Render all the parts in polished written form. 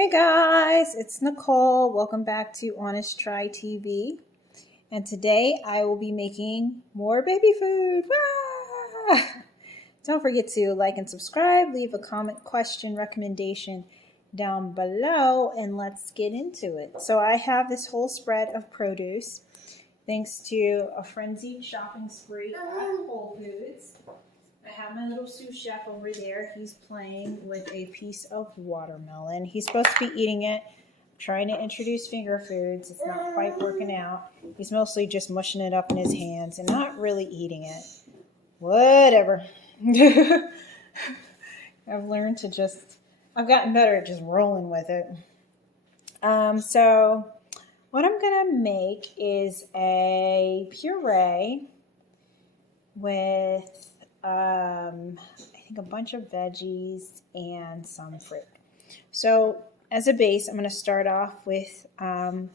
Hey guys, it's Nicole. Welcome back to Honest Try TV. And today I will be making more baby food. Wah! Don't forget to like and subscribe, leave a comment, question, recommendation down below, and let's get into it. So I have this whole spread of produce thanks to a frenzied shopping spree at Whole Foods. I have my little sous chef over there. He's playing with a piece of watermelon. He's supposed to be eating it. I'm trying to introduce finger foods. It's not quite working out. He's mostly just mushing it up in his hands and not really eating it. Whatever. I've gotten better at just rolling with it. So what I'm going to make is a puree with I think a bunch of veggies and some fruit. So as a base, I'm going to start off with some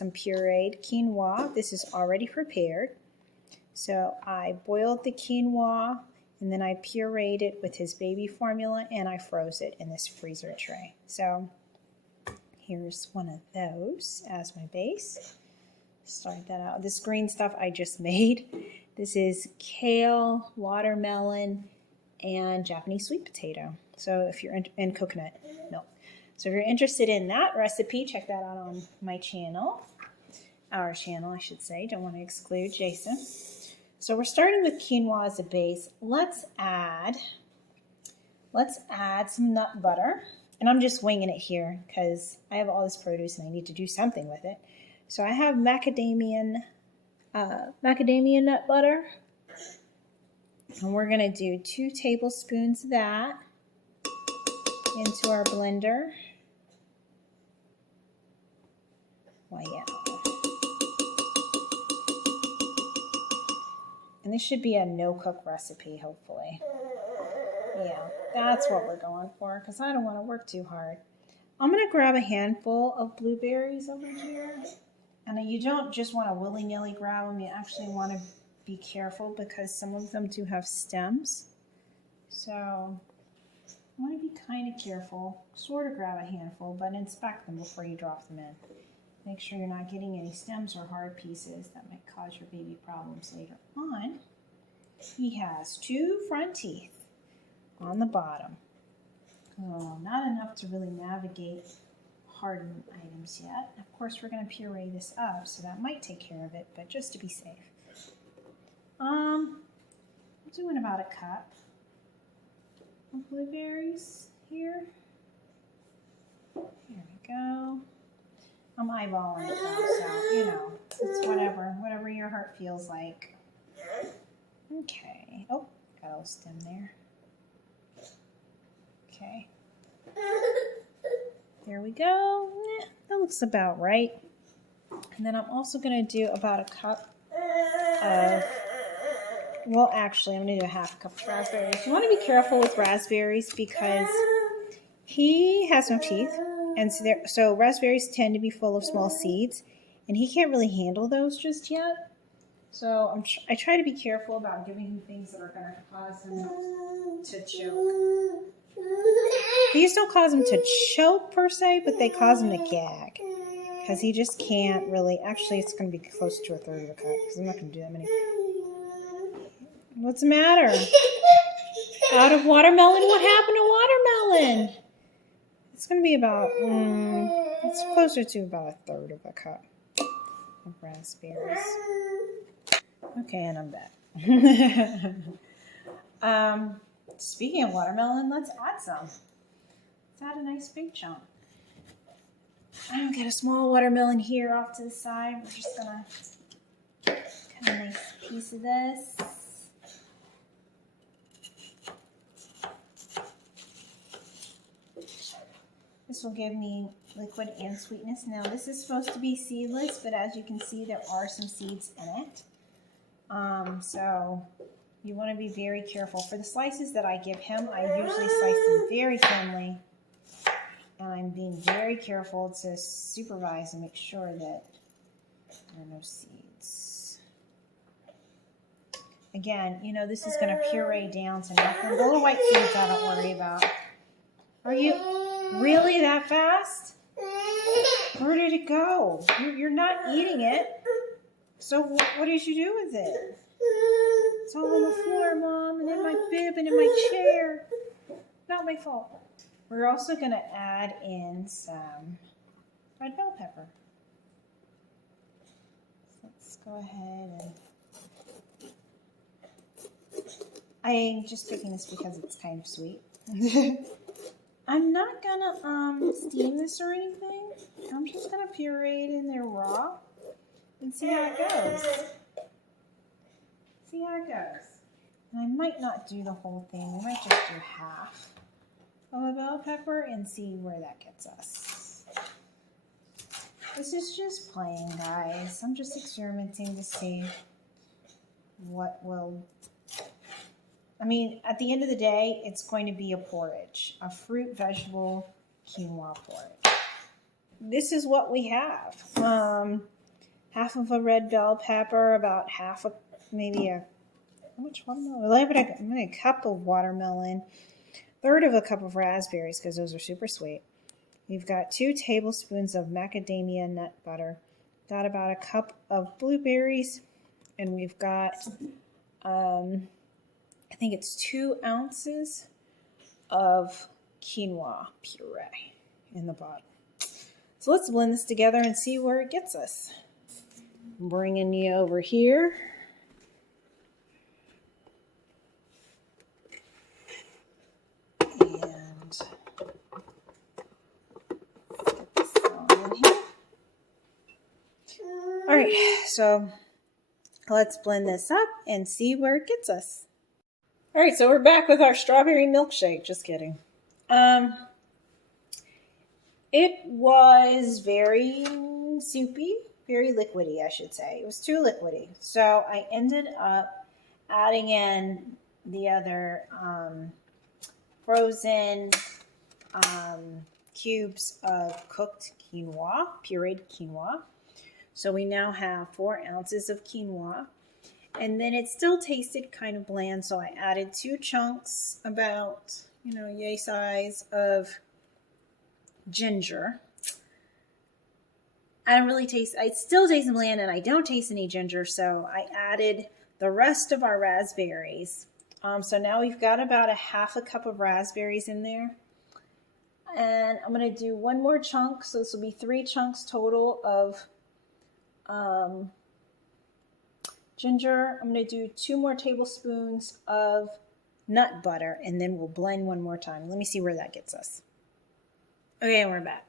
pureed quinoa. This is already prepared. So I boiled the quinoa and then I pureed it with his baby formula and I froze it in this freezer tray. So here's one of those as my base. Start that out. This green stuff I just made. This is kale, watermelon, and Japanese sweet potato. So if you're in coconut milk. So if you're interested in that recipe, check that out on my channel. Our channel, I should say. Don't want to exclude Jason. So we're starting with quinoa as a base. Let's add some nut butter. And I'm just winging it here because I have all this produce and I need to do something with it. So I have macadamia nut butter, and we're going to do 2 tablespoons of that into our blender. Wow. And this should be a no-cook recipe, hopefully. Yeah, that's what we're going for, because I don't want to work too hard. I'm going to grab a handful of blueberries over here. And you don't just want to willy-nilly grab them. You actually want to be careful because some of them do have stems. So you want to be kind of careful. Sort of grab a handful, but inspect them before you drop them in. Make sure you're not getting any stems or hard pieces that might cause your baby problems later on. He has 2 front teeth on the bottom. Oh, not enough to really navigate hardened items yet. Of course, we're going to puree this up, so that might take care of it, but just to be safe. I'm doing about a cup of blueberries here. There we go. I'm eyeballing it though, so, you know, it's whatever your heart feels like. Okay. Oh, got a little stem there. Okay. There we go. That looks about right. And then I'm also going to do about a cup of, well, actually, I'm going to do a half cup of raspberries. You want to be careful with raspberries because he has no teeth. And so raspberries tend to be full of small seeds. And he can't really handle those just yet. So I try to be careful about giving him things that are going to cause him to choke. These don't cause him to choke per se, but they cause him to gag. Because he just can't really, actually it's going to be close to a third of the cup because I'm not going to do that many. What's the matter? Out of watermelon? What happened to watermelon? It's going to be about, it's closer to about a third of a cup of raspberries. Okay, and I'm back. Speaking of watermelon, let's add some. Let's add a nice big chunk. I'll get a small watermelon here off to the side. We're just gonna cut a nice piece of this. This will give me liquid and sweetness. Now this is supposed to be seedless, but as you can see, there are some seeds in it. So you want to be very careful. For the slices that I give him, I usually slice them very thinly. And I'm being very careful to supervise and make sure that there are no seeds. Again, you know, this is going to puree down to nothing. The little white seeds I don't worry about. Are you Really, that fast? Where did it go? You're not eating it. So what did you do with it? It's all on the floor, Mom, and in my bib and in my chair. Not my fault. We're also going to add in some red bell pepper. So let's go ahead and... I'm just picking this because it's kind of sweet. I'm not gonna steam this or anything. I'm just gonna puree it in there raw and see how it goes. See how it goes. And I might not do the whole thing. I might just do half of a bell pepper and see where that gets us. This is just playing, guys. I'm just experimenting to see what will... I mean, at the end of the day, it's going to be a porridge, a fruit, vegetable, quinoa porridge. This is what we have. Half of a red bell pepper, about half a, maybe a, how much watermelon? A cup of watermelon, third of a cup of raspberries, because those are super sweet. We've got 2 tablespoons of macadamia nut butter. Got about a cup of blueberries, and we've got, I think it's 2 ounces of quinoa puree in the bottom. So let's blend this together and see where it gets us. I'm bringing you over here. And get this all in here. All right, so let's blend this up and see where it gets us. All right, so we're back with our strawberry milkshake. Just kidding. It was very soupy, very liquidy, I should say. It was too liquidy. So I ended up adding in the other frozen cubes of cooked quinoa, pureed quinoa. So we now have 4 ounces of quinoa. And then it still tasted kind of bland, so I added 2 chunks, about, yay size, of ginger. It still tastes bland, and I don't taste any ginger, so I added the rest of our raspberries. So now we've got about a half a cup of raspberries in there. And I'm going to do 1 more chunk, so this will be 3 chunks total of ginger. I'm going to do 2 more tablespoons of nut butter, and then we'll blend 1 more time. Let me see where that gets us. Okay, and we're back.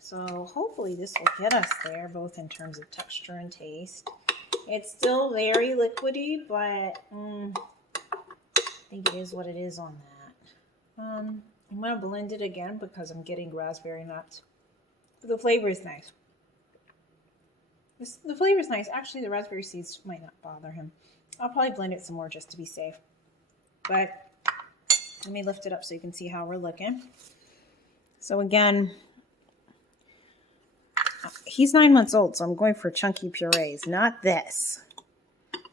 So hopefully this will get us there, both in terms of texture and taste. It's still very liquidy, but I think it is what it is on that. I'm going to blend it again because I'm getting raspberry nuts. The flavor is nice. The flavor is nice. Actually, the raspberry seeds might not bother him. I'll probably blend it some more just to be safe. But let me lift it up so you can see how we're looking. So again, he's 9 months old, so I'm going for chunky purees, not this.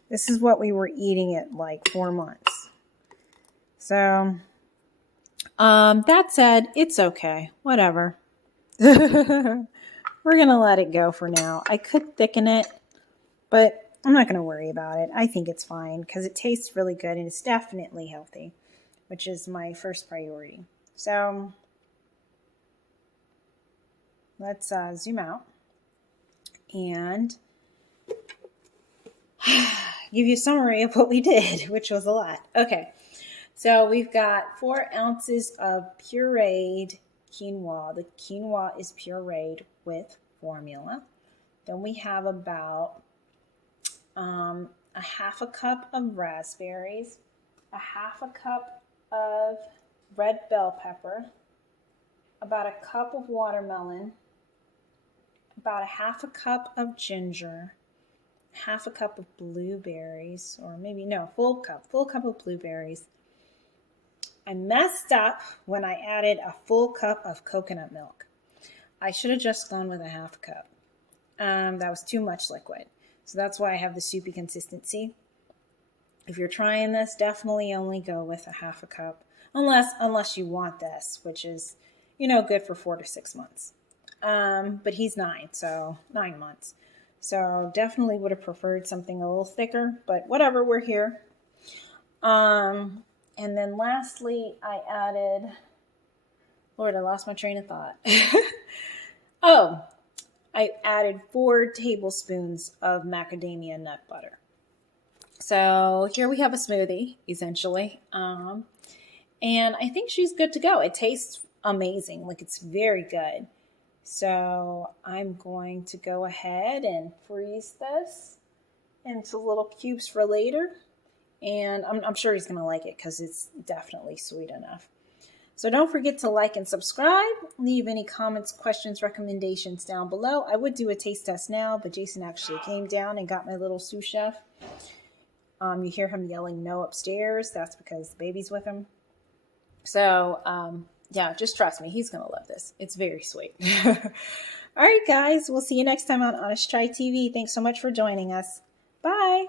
This is what we were eating at like 4 months. So, that said, it's okay. Whatever. We're going to let it go for now. I could thicken it, but I'm not going to worry about it. I think it's fine because it tastes really good and it's definitely healthy, which is my first priority. So let's zoom out and give you a summary of what we did, which was a lot. Okay, so we've got 4 ounces of pureed quinoa. The quinoa is pureed with formula. Then we have about a half a cup of raspberries, a half a cup of red bell pepper, about a cup of watermelon, about a half a cup of ginger, half a cup of blueberries, or maybe no, full cup of blueberries. I messed up when I added a full cup of coconut milk. I should have just gone with a half cup. That was too much liquid. So that's why I have the soupy consistency. If you're trying this, definitely only go with a half a cup. Unless you want this, which is, good for 4 to 6 months. But he's 9, so 9 months. So definitely would have preferred something a little thicker, but whatever, we're here. And then lastly, I added, Lord, I lost my train of thought. Oh, I added 4 tablespoons of macadamia nut butter. So here we have a smoothie, essentially. And I think she's good to go. It tastes amazing. Like, it's very good. So I'm going to go ahead and freeze this into little cubes for later. And I'm sure he's going to like it because it's definitely sweet enough. So don't forget to like and subscribe. Leave any comments, questions, recommendations down below. I would do a taste test now, but Jason actually came down and got my little sous chef. You hear him yelling no upstairs. That's because the baby's with him. So, yeah, just trust me. He's going to love this. It's very sweet. All right, guys. We'll see you next time on Honest Try TV. Thanks so much for joining us. Bye.